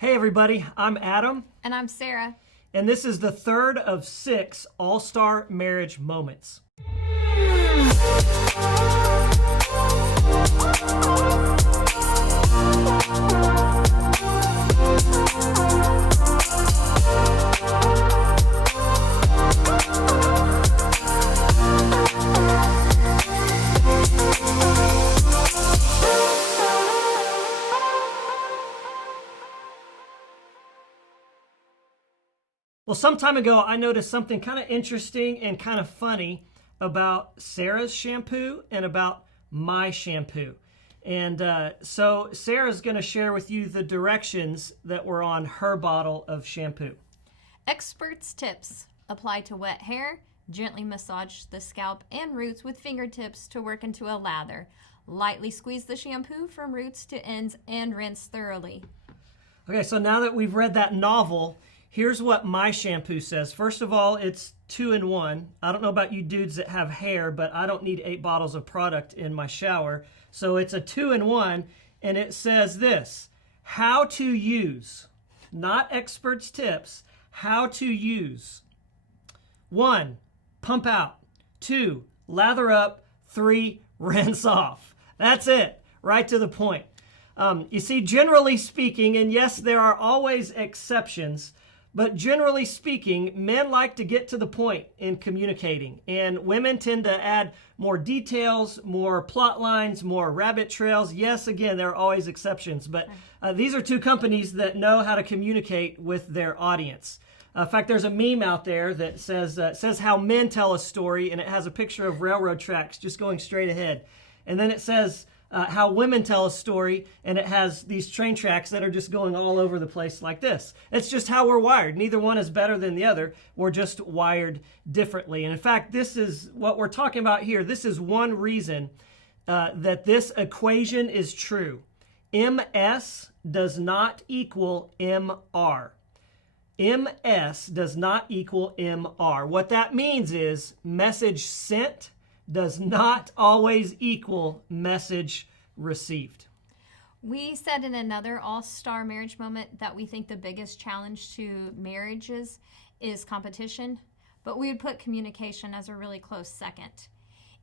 Hey everybody, I'm Adam. And I'm Sarah. And this is the third of 6 All-Star Marriage Moments. Well, some time ago, I noticed something kind of interesting and kind of funny about Sarah's shampoo and about my shampoo. And so Sarah's going to share with you the directions that were on her bottle of shampoo. Experts' tips. Apply to wet hair. Gently massage the scalp and roots with fingertips to work into a lather. Lightly squeeze the shampoo from roots to ends and rinse thoroughly. Okay, so now that we've read that novel, here's what my shampoo says. First of all, it's 2-in-1. I don't know about you dudes that have hair, but I don't need 8 bottles of product in my shower. So it's a 2-in-1, and it says this: how to use, not experts' tips, how to use. 1, pump out. 2, lather up. 3, rinse off. That's it, right to the point. You see, generally speaking, and yes, there are always exceptions, but generally speaking, men like to get to the point in communicating, and women tend to add more details, more plot lines, more rabbit trails. Yes, again, there are always exceptions, but these are 2 companies that know how to communicate with their audience. In fact, there's a meme out there that says how men tell a story, and it has a picture of railroad tracks just going straight ahead. And then it says how women tell a story, and it has these train tracks that are just going all over the place like this. It's just how we're wired. Neither one is better than the other. We're just wired differently. And in fact, this is what we're talking about here. This is one reason that this equation is true. MS does not equal MR. MS does not equal MR. What that means is message sent does not always equal message received. We said in another all-star marriage moment that we think the biggest challenge to marriages is competition, but we would put communication as a really close second.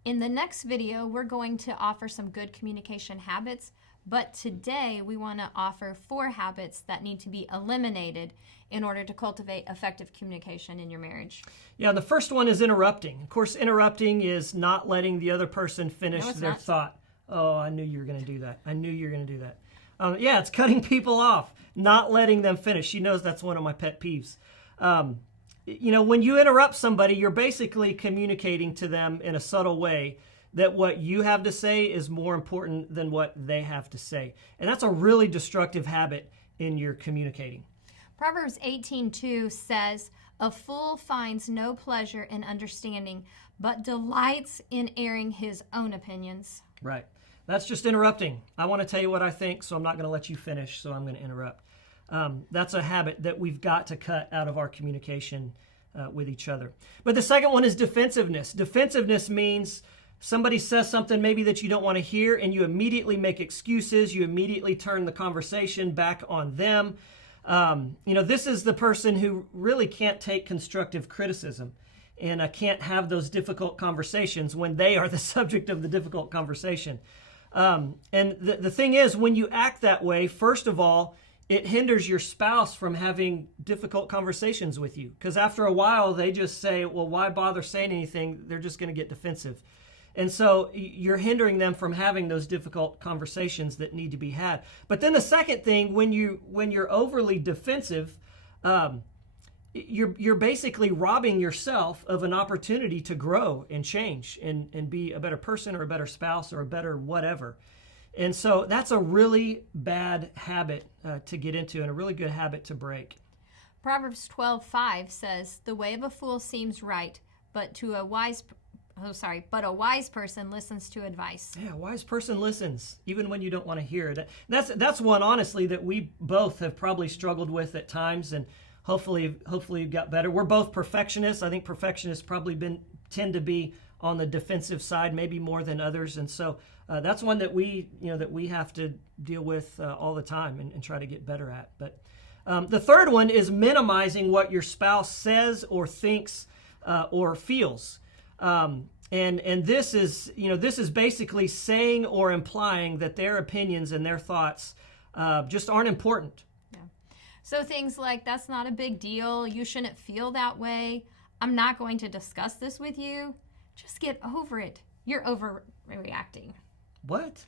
In the next video, we're going to offer some good communication habits, but today we want to offer 4 habits that need to be eliminated in order to cultivate effective communication in your marriage. Yeah, the first one is interrupting. Of course, interrupting is not letting the other person finish their thought. Oh, I knew you were going to do that. I knew you were going to do that. Yeah, it's cutting people off, not letting them finish. She knows that's one of my pet peeves. When you interrupt somebody, you're basically communicating to them in a subtle way that what you have to say is more important than what they have to say. And that's a really destructive habit in your communicating. Proverbs 18:2 says, "A fool finds no pleasure in understanding, but delights in airing his own opinions." Right. That's just interrupting. I want to tell you what I think, so I'm not going to let you finish, so I'm going to interrupt. That's a habit that we've got to cut out of our communication with each other. But the second one is defensiveness. Defensiveness means somebody says something maybe that you don't want to hear, and you immediately make excuses. You immediately turn the conversation back on them. This is the person who really can't take constructive criticism and can't have those difficult conversations when they are the subject of the difficult conversation. And the thing is, when you act that way, first of all, it hinders your spouse from having difficult conversations with you. Because after a while, they just say, well, why bother saying anything? They're just going to get defensive. And so you're hindering them from having those difficult conversations that need to be had. But then the second thing, when you're overly defensive, you're basically robbing yourself of an opportunity to grow and change and be a better person or a better spouse or a better whatever. And so that's a really bad habit to get into and a really good habit to break. Proverbs 12:5 says, "The way of a fool seems right, but a wise person listens to advice." Yeah, a wise person listens, even when you don't want to hear it. That's one, honestly, that we both have probably struggled with at times, and hopefully you've got better. We're both perfectionists. I think perfectionists probably tend to be on the defensive side, maybe more than others. And so that's one that we have to deal with all the time and try to get better at. But the third one is minimizing what your spouse says or thinks or feels. And this is basically saying or implying that their opinions and their thoughts just aren't important. Yeah. So things like, that's not a big deal. You shouldn't feel that way. I'm not going to discuss this with you. Just get over it. You're overreacting. What?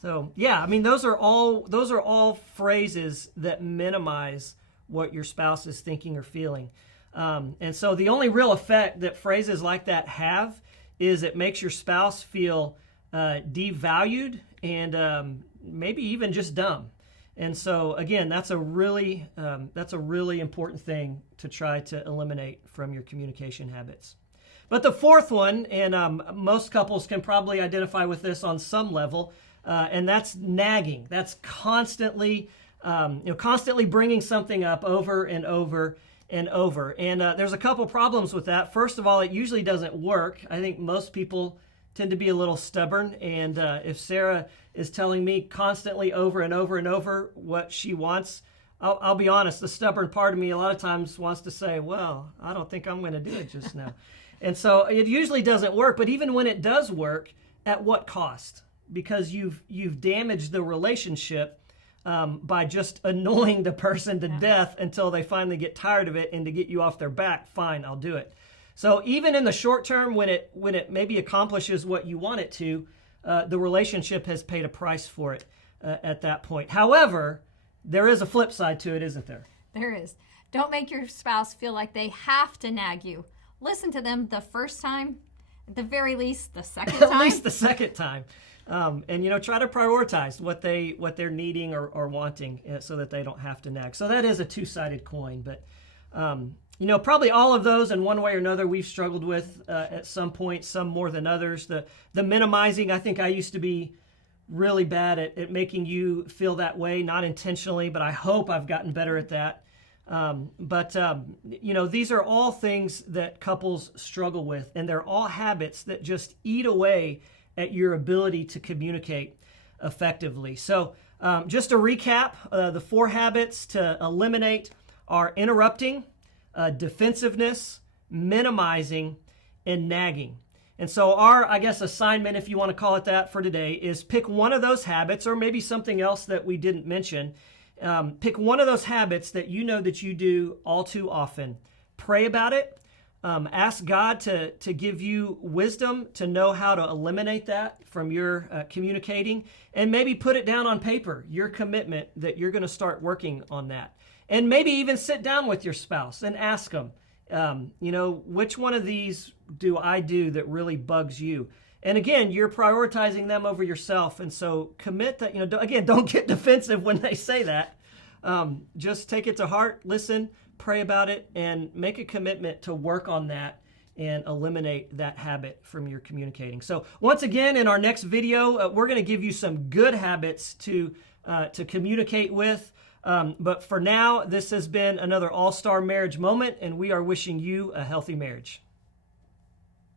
So yeah, I mean, those are all phrases that minimize what your spouse is thinking or feeling. And so the only real effect that phrases like that have is it makes your spouse feel devalued and maybe even just dumb. And so again, that's a really important thing to try to eliminate from your communication habits. But the fourth one, and most couples can probably identify with this on some level, and that's nagging. That's constantly bringing something up over and over and over. And there's a couple problems with that. First of all, it usually doesn't work. I think most people tend to be a little stubborn, and if Sarah is telling me constantly over and over and over what she wants, I'll be honest, the stubborn part of me a lot of times wants to say, well, I don't think I'm going to do it just now. And so it usually doesn't work, but even when it does work, at what cost? Because you've damaged the relationship by just annoying the person to death until they finally get tired of it, and to get you off their back, fine, I'll do it. So even in the short term, when it maybe accomplishes what you want it to, the relationship has paid a price for it at that point. However, there is a flip side to it, isn't there? There is. Don't make your spouse feel like they have to nag you. Listen to them the first time, at the very least the second time. At least the second time. And try to prioritize what they're needing or wanting, so that they don't have to nag. So that is a two-sided coin. But probably all of those in one way or another we've struggled with at some point, some more than others. The minimizing, I think I used to be really bad at making you feel that way, not intentionally, but I hope I've gotten better at that. These are all things that couples struggle with, and they're all habits that just eat away at your ability to communicate effectively. So just to recap, the 4 habits to eliminate are interrupting, defensiveness, minimizing, and nagging. And so our, assignment, if you want to call it that for today, is pick one of those habits, or maybe something else that we didn't mention. Pick one of those habits that you know that you do all too often. Pray about it. Ask God to give you wisdom to know how to eliminate that from your communicating, and maybe put it down on paper, your commitment that you're going to start working on that. And maybe even sit down with your spouse and ask them, which one of these do I do that really bugs you? And again, you're prioritizing them over yourself. And so commit that, don't get defensive when they say that. Just take it to heart, listen, pray about it, and make a commitment to work on that and eliminate that habit from your communicating. So once again, in our next video, we're going to give you some good habits to communicate with. But for now, this has been another all-star marriage moment, and we are wishing you a healthy marriage.